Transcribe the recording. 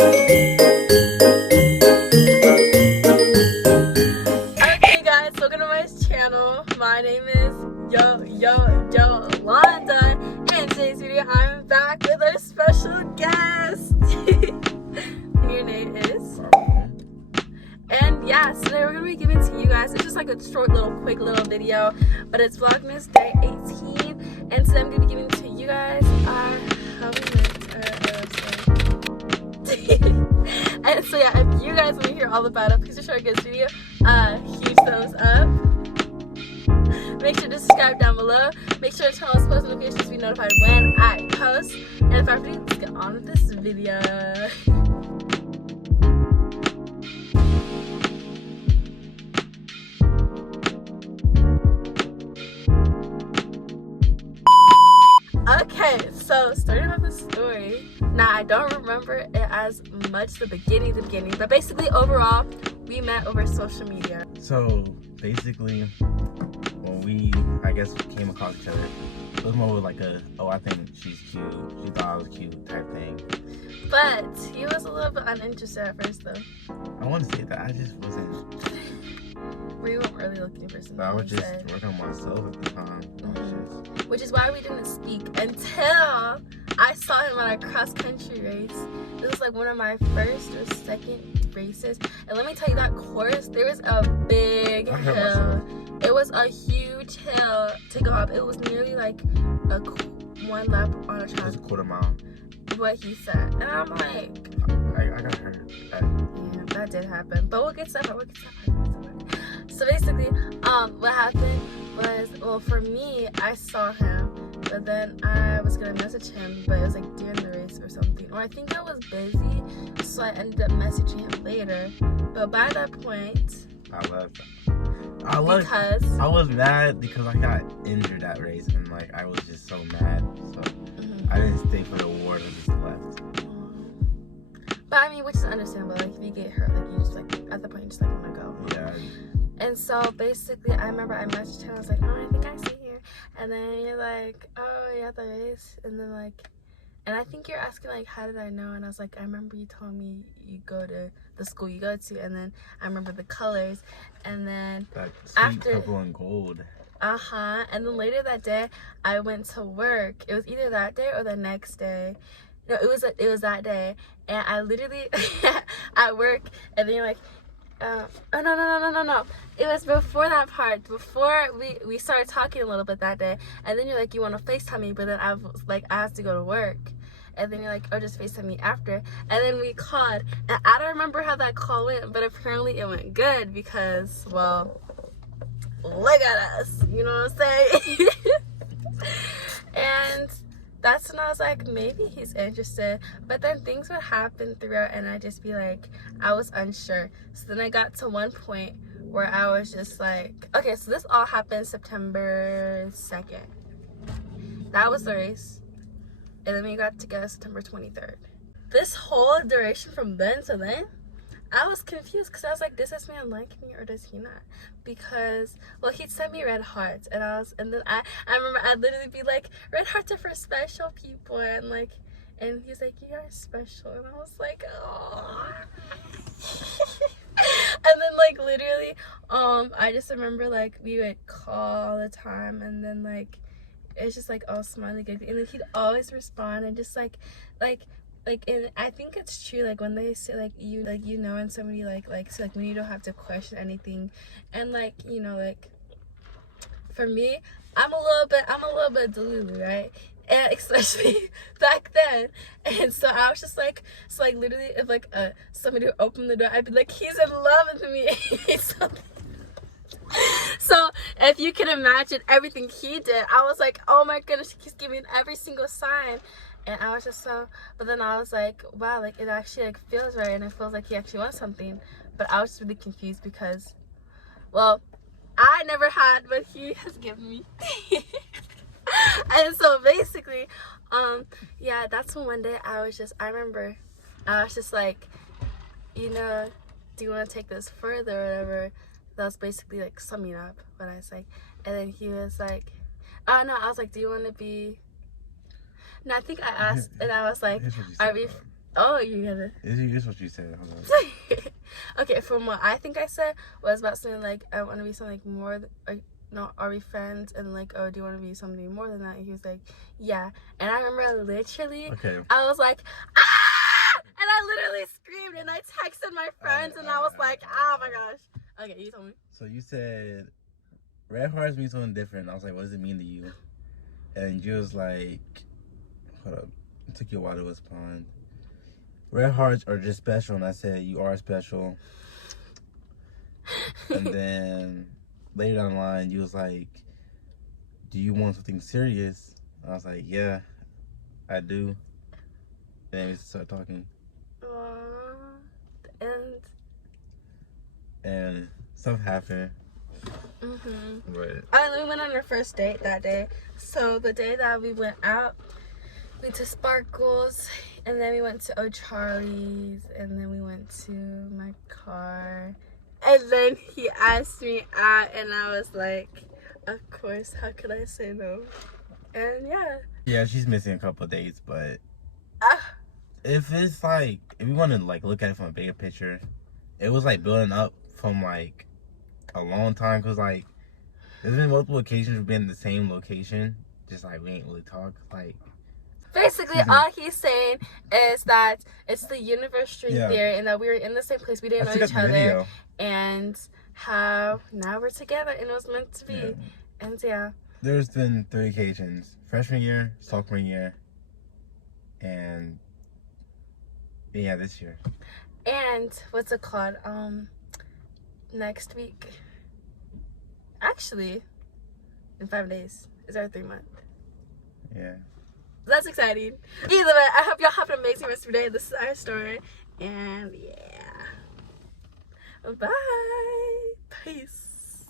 Okay guys, welcome to my channel. My name is Yolanda, and in today's video I'm back with a special guest. And your name is? And yeah, so today we're gonna be giving to you guys, it's just like a short little quick little video, but it's Vlogmas day 18, and today I'm gonna be giving to you guys our and so yeah, if you guys want to hear all about it, please be sure to give this video a huge thumbs up. Make sure to subscribe down below. Make sure to turn on post notifications to be notified when I post. And if I forget, let's get on with this video. Okay, so starting off the story. Now I don't remember it as much the beginning, but basically overall, we met over social media. So basically, when we, I guess, came across each other, it was more like a, oh, I think she's cute, she thought I was cute type thing. But he was a little bit uninterested at first though. I want to say that I just wasn't. We weren't really looking for something. I was just working on myself at the time. Which is why we didn't speak until I saw him on a cross-country race. It was like one of my first or second races. And let me tell you, that course, there was a big hill. It was a huge hill to go up. It was nearly like one lap on a track. It was a quarter mile. What he said. And I'm like... I got hurt. Yeah, that did happen. But we'll get to that. So basically, what happened was, well, for me, I saw him, but then I was gonna message him, but it was like during the race or something. Or I think I was busy, so I ended up messaging him later. But by that point, I was mad because I got injured that race, and like I was just so mad. So I didn't stay for the award. I just left. But I mean, which is understandable. Like if you get hurt, like you just like at the point you just like want to go. Yeah. And so basically, I remember I messaged him. I was like, "Oh, I think I see you." And then you're like, "Oh, yeah, the race." And then like, and I think you're asking like, "How did I know?" And I was like, "I remember you told me you go to the school you go to." And then I remember the colors. And then that sweet purple and gold. And then later that day, I went to work. It was either that day or the next day. No, it was that day. And I literally at work, and then you're like, oh no, it was before that part, before we started talking a little bit that day. And then you're like, you want to FaceTime me, but then I was like, I have to go to work. And then you're like, oh, just FaceTime me after. And then we called, and I don't remember how that call went, but apparently it went good because, well, look at us, you know what I'm saying? And that's when I was like, maybe he's interested. But then things would happen throughout, and I'd just be like, I was unsure. So then I got to one point where I was just like, okay, so this all happened September 2nd. That was the race. And then we got together September 23rd. This whole duration from then to then, I was confused because I was like, does this man like me or does he not? Because, well, he'd send me red hearts, and then I remember I'd literally be like, red hearts are for special people, and like, and he's like, you are special, and I was like, oh. And then like literally, I just remember like we would call all the time, and then like it's just like all smiley good, and then he'd always respond, and just like, and I think it's true, like when they say like you know, and somebody like so like when you don't have to question anything, and like, you know, like for me, I'm a little bit delulu, right? And especially back then, and so I was just like, so like literally if like somebody would open the door, I'd be like, he's in love with me. So if you can imagine everything he did, I was like, oh my goodness, he's giving every single sign. And I was just so, but then I was like, wow, like it actually like feels right, and it feels like he actually wants something. But I was just really confused because, well, I never had what he has given me. And so basically, yeah, that's when one day I remember I was just like, you know, do you want to take this further or whatever? That was basically like summing up what I was like. And then he was like, oh no, I was like, do you want to be, no, I think I asked, and I was like, are we, Oh, you got it. Here's what you said. Hold on. Okay, from what I think I said was about something like, I want to be something like more no, are we friends? And like, oh, do you want to be something more than that? And he was like, yeah. And I remember literally, Okay. I was like, ah! And I literally screamed and I texted my friends and I was like, oh my gosh. Okay, you told me. So you said red hearts mean something different. I was like, what does it mean to you? And you was like, hold up, it took you a while to respond. Red hearts are just special, and I said you are special. And then later down the line, you was like, do you want something serious? I was like, yeah, I do. Then we started talking. And stuff happened. But We went on our first date that day. So the day that we went out, we went to Sparkles, and then we went to O'Charlie's, and then we went to my car, and then he asked me out, and I was like, of course, how could I say no? And yeah, she's missing a couple of dates, but Ah. if it's like, if you want to like look at it from a bigger picture, it was like building up from like a long time, because like there's been multiple occasions we've been in the same location, just like we ain't really talk. Like basically all he's saying is that it's the universe string theory, and that we were in the same place, we didn't know each other, and how now we're together and it was meant to be. And there's been 3 occasions: freshman year, sophomore year, and this year. And what's it called? Next week, actually, in 5 days is our 3-month. Yeah. That's exciting. Either way, I hope y'all have an amazing rest of your day. This is our story. And yeah. Bye. Peace.